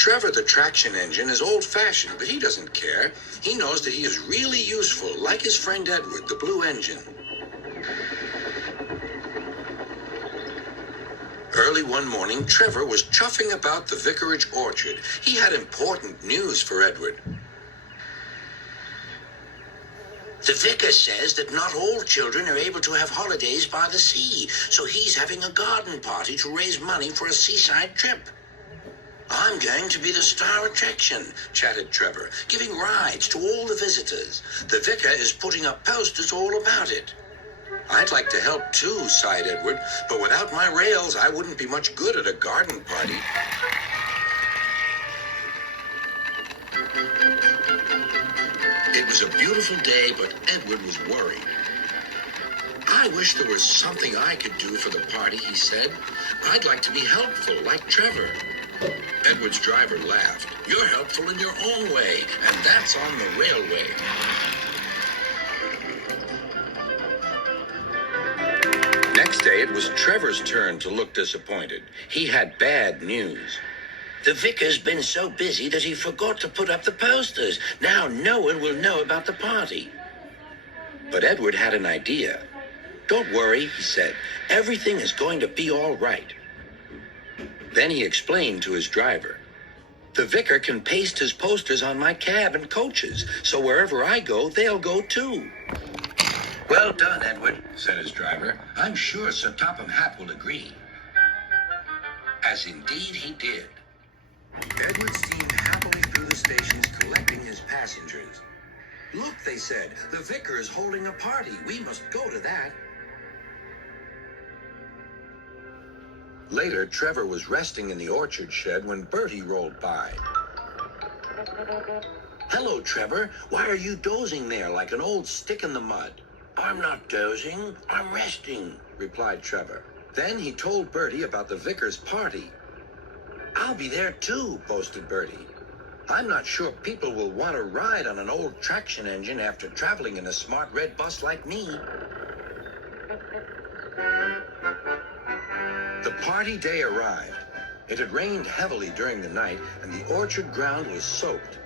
Trevor, the traction engine, is old-fashioned, but he doesn't care. He knows that he is really useful, like his friend Edward, the blue engine. Early one morning, Trevor was chuffing about the vicarage orchard. He had important news for Edward. The vicar says that not all children are able to have holidays by the sea, so he's having a garden party to raise money for a seaside trip. I'm going to be the star attraction, chatted Trevor, giving rides to all the visitors. The vicar is putting up posters all about it. I'd like to help too, sighed Edward, but without my rails, I wouldn't be much good at a garden party. It was a beautiful day, but Edward was worried. I wish there was something I could do for the party, he said. I'd like to be helpful, like Trevor. Edward's driver laughed. You're helpful in your own way, and that's on the railway. Next day, it was Trevor's turn to look disappointed. He had bad news. The vicar's been so busy that he forgot to put up the posters. Now no one will know about the party. But Edward had an idea. Don't worry, he said. Everything is going to be all right. Then he explained to his driver. The vicar can paste his posters on my cab and coaches, so wherever I go, they'll go too. Well done, Edward, said his driver. I'm sure Sir Topham Hatt will agree. As indeed he did. Edward steamed happily through the stations collecting his passengers. Look, they said, the vicar is holding a party. We must go to that. Later, Trevor was resting in the orchard shed when Bertie rolled by. Hello, Trevor. Why are you dozing there like an old stick in the mud? I'm not dozing. I'm resting, replied Trevor. Then he told Bertie about the vicar's party. I'll be there too, boasted Bertie. I'm not sure people will want to ride on an old traction engine after traveling in a smart red bus like me. The party day arrived. It had rained heavily during the night, and the orchard ground was soaked.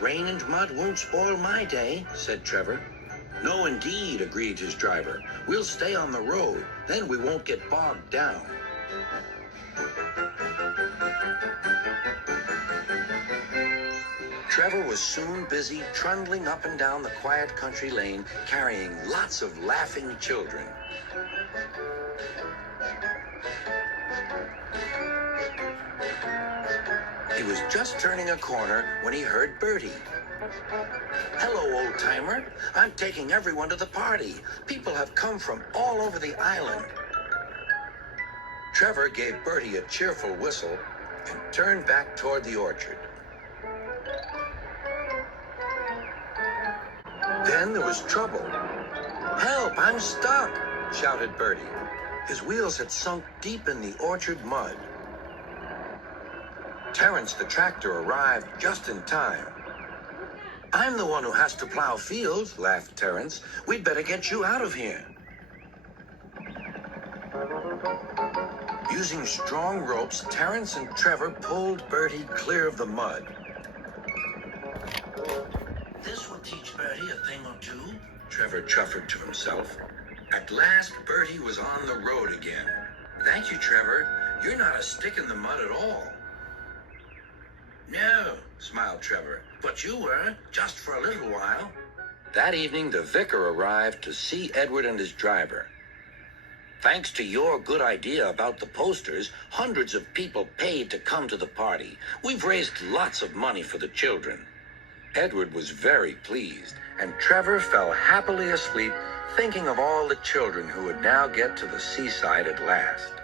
Rain and mud won't spoil my day, said Trevor. No, indeed, agreed his driver. We'll stay on the road, then we won't get bogged down. Trevor was soon busy trundling up and down the quiet country lane, carrying lots of laughing children. He was just turning a corner when he heard Bertie. Hello, old-timer. I'm taking everyone to the party. People have come from all over the island. Trevor gave Bertie a cheerful whistle and turned back toward the orchard. Then there was trouble. Help, I'm stuck, shouted Bertie. His wheels had sunk deep in the orchard mud. Terence the tractor arrived just in time. I'm the one who has to plow fields, laughed Terence. We'd better get you out of here. Using strong ropes, Terence and Trevor pulled Bertie clear of the mud. This will teach Bertie a thing or two, Trevor chuffered to himself. At last, Bertie was on the road again. Thank you, Trevor. You're not a stick in the mud at all. No, smiled Trevor, but you were, just for a little while. That evening, the vicar arrived to see Edward and his driver. Thanks to your good idea about the posters, hundreds of people paid to come to the party. We've raised lots of money for the children. Edward was very pleased, and Trevor fell happily asleep, thinking of all the children who would now get to the seaside at last.